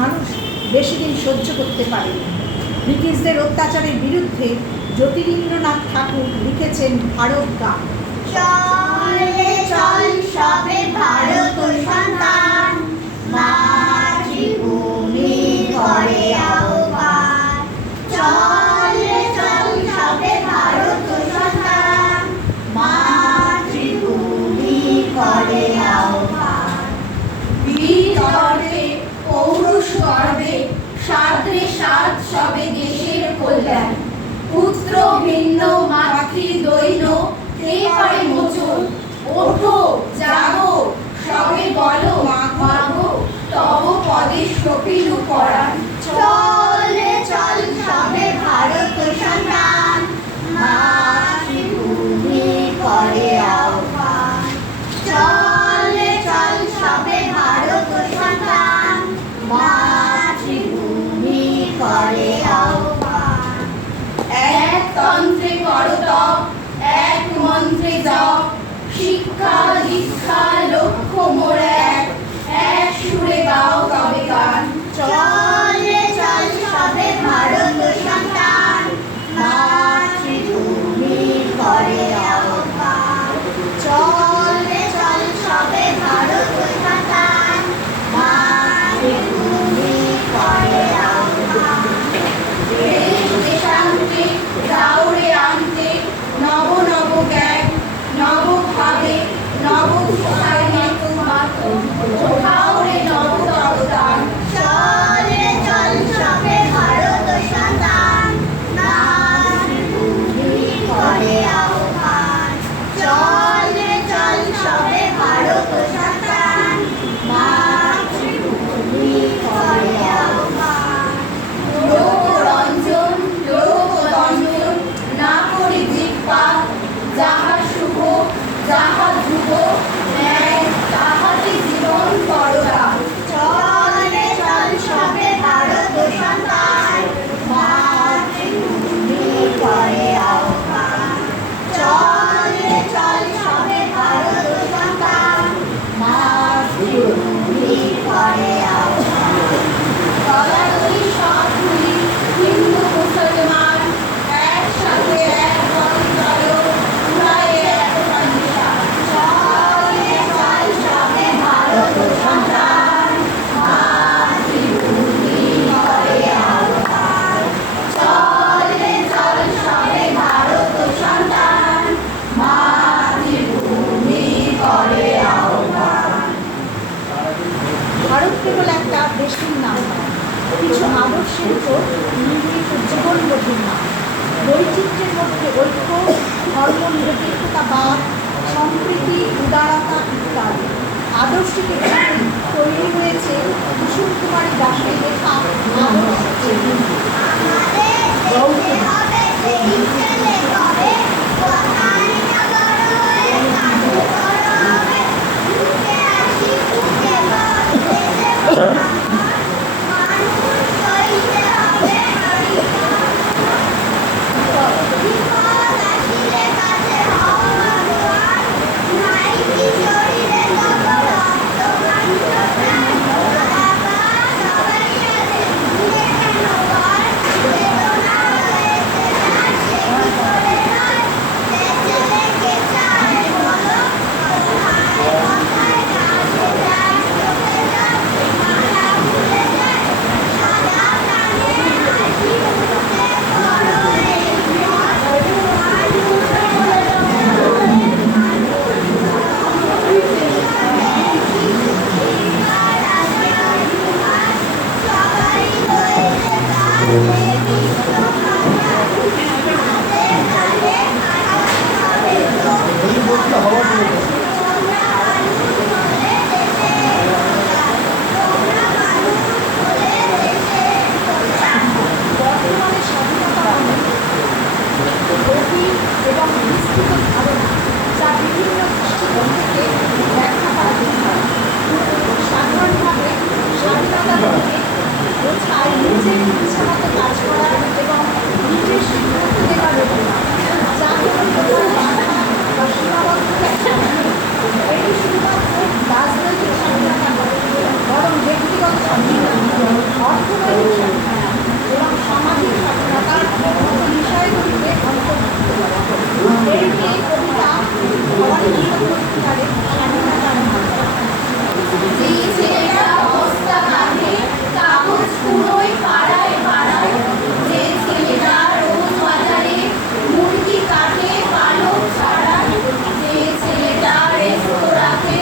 মানুষ বেশি দিন সহ্য করতে পারেনি। ব্রিটিশদের অত্যাচারের বিরুদ্ধে জ্যোতিরিন্দ্রনাথ ঠাকুর লিখেছেন ভারত গান। চলে চল সবে ভারত সন্তান, মাতৃভূমি করে আহ্বান। চলে চল সবে ভারত সন্তান, মাতৃভূমি করে আহ্বান। বীর গর্বে পৌরুষ গর্বে সাদ্রে সাত সবে দেশের কল্যাণ। পুত্র ভিন্ন মাতৃ দৈন্য কে করে মোচন। ওঠো জাগো সবে বলো মাগো, তব পদে সপিলু পরাণ। চলে চল সবে ভারত সন্তান, মাতৃভূমি করে আহ্বান। চলে চল সবে ভারত সন্তান, মাতৃভূমি করে আহ্বান। এক তন্ত্রে করতব, এক মন্ত্রে জপ, শিক্ষা দীক্ষা লক্ষ্য মোর এক, এক সুরে গাও তবে গান। চলে চল সবে ভারত সন্তান, মাতৃভূমি করে আহ্বান। চলে চল সবে ভারত সন্তান, মাতৃভূমি করে আহ্বান। দেশ দেশান্তে যাওরে আনতে নব নব জ্ঞান, নব ভাবে নব ভাষায় ওঠাওরে নব তরদান। চলে চল সবে ভারত সন্তান, মাতৃভূমি করে আহ্বান। চলে চল সবে ভারত সন্তান, মাতৃভূমি করে আহ্বান। লোকরঞ্জন লোকদঞ্জন না করি জিজ্ঞাসা, যাহা শুভ যাহা ধ্রুব ন্যায় তাহাতে জীবন করোনা। চলে চল সবে ভারত সন্তান, মাতৃভূমি করে আহ্বান। চলে চল সবে ভারত সন্তান, মাতৃভূমি করে আহ্বান। গলাগলি সব ভুলি হিন্দু মুসলমান, একসাথে এক মন্ত্র উড়ায়ে এক পঞ্চা। চলে চল সবে ভারত সন্তান, মাতৃভূমি করে আহ্বান। চলে চল সবে ভারত সন্তান, মাতৃভূমি করে আহ্বান। ভারত কেবল একটা দেশের নাম নয়, কিছু আদর্শের উপর নির্মিত জীবনবোধের নাম। বৈচিত্র্যের মধ্যে ঐক্য, ধর্মনিরপেক্ষতাবাদ, সম্প্রীতি, উদারতা ইত্যাদি আদর্শিক একটি তৈরি হয়েছে কুসুম কুমারী দাসের লেখা আদর্শ চেতনা। অর্থনৈতিক স্বাধীনতা এবং সামাজিক স্বাধীনতার মতো বিষয়গুলিকে অন্তর্ভুক্ত করা। এটি কবিতা অনেক সত্যিকারের স্বাধীনতার মাত্রা। যে ছেলেটা বস্তা কাঁধে কাগজ কুড়োয় পাড়ায় পাড়ায়, যে ছেলেটা রোজ বাজারে মুরগি কাটে পালক ছাড়ায়, যে ছেলেটা রেস্তোরাঁতে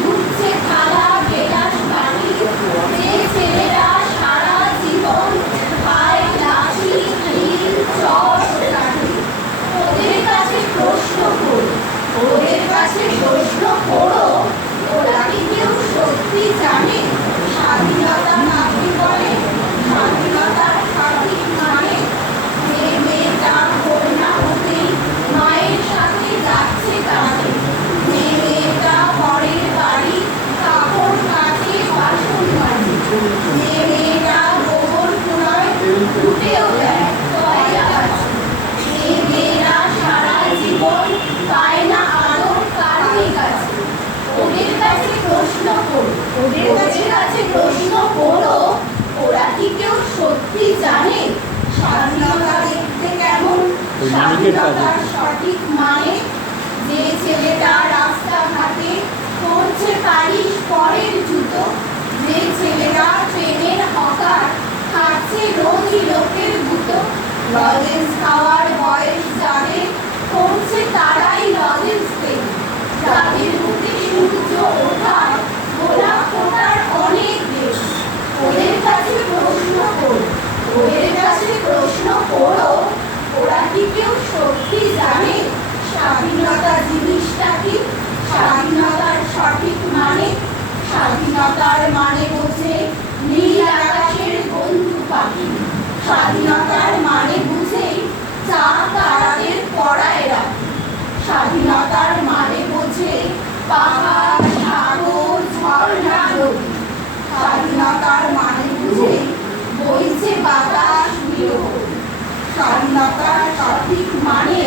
ধুচ্ছে থালা গেলাস বাটি, যে ছেলেটা সারা জীবন খায় লাঠি ঢিল চট লাঠি, ওদের কাছে প্রশ্ন করো, ওদের কাছে প্রশ্ন করো, ওরা কি কেউ সত্যি জানে স্বাধীনতা কাকে বলে, স্বাধীনতার সঠিক মানে? যে মেয়েটা ভোর না হতেই মায়ের সাথে যাচ্ছে কাজে, যে মেয়েটা ঘরের বাড়ি কাপড় কাচে বাসন মাজে, যে মেয়েটা গোবর কুড়ায় উঠেও দেয় কয়লা গাছে, যে মেয়েরা সারা জীবন পায় না আদর কারোর কাছে, ওদের কাছে প্রশ্ন করো, ওদের কাছে প্রশ্ন করো, ওরা কি কেউ সত্যি জানে স্বাধীনতা দেখতে কেমন, স্বাধীনতার সঠিক মানে? যে ছেলেটা রাস্তাঘাটে করছে পালিশ পরের জুতো, যে ছেলেটা ট্রেনের হকার খাচ্ছে রোজই লোকের গুঁতো, লজেন্স খাওয়ার বয়স যাদের করছে তারাই লজেন্স দেবে, যাদের মুখে সূর্য ওঠার গোলাপ ফোটার অনেক দেশ, ওদের কাছে প্রশ্ন করো, ওদের কাছে প্রশ্ন করো, ওরা কি কেউ সত্যি জানে স্বাধীনতা জিনিসটা কি, স্বাধীনতার সঠিক মানে? স্বাধীনতার মানে বোঝে নীল আকাশের বন্ধু পাখি, স্বাধীনতার মানে বুঝেই চা তারাদের পড়ায় রাখি, স্বাধীনতার মানে বোঝে পাহাড় সাগর ঝর্ণা নদী, স্বাধীনতার মানে বুঝে বইছে বাতাস বিরোধী, স্বাধীনতার সঠিক মানে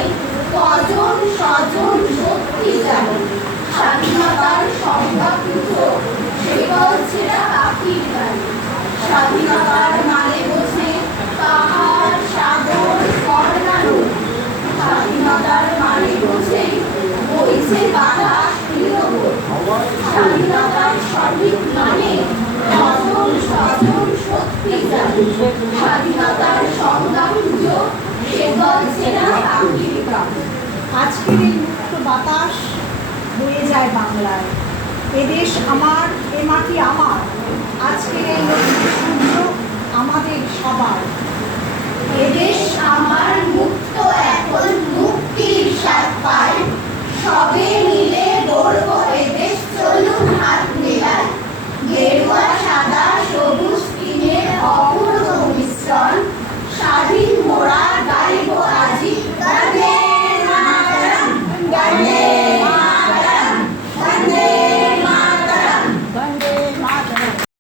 কজন স্বজন সত্যি জানে, স্বাধীনতার সংজ্ঞা পুজো সেকল ছেঁড়া পাখির গানে, স্বাধীনতার মানে বোঝে পাহাড় সাগর ঝর্ণা নদী, স্বাধীনতার মানে বোঝে বইছে বাতাস বিরোধী, স্বাধীনতার সঠিক মানে কজন স্বজন সত্যি জানে, স্বাধীনতার সংজ্ঞা পুজো সেকল ছেঁড়া পাখির গানে। আজকের এই মুক্ত বাতাস বয়ে যায় বাংলায়, এদেশ আমার, এ মাটি আমার, আজকের এই লক্ষ্মী সূর্য আমাদের সবার। এদেশ আমার মুক্ত এখন মুক্তির স্বাদ পায়, সবে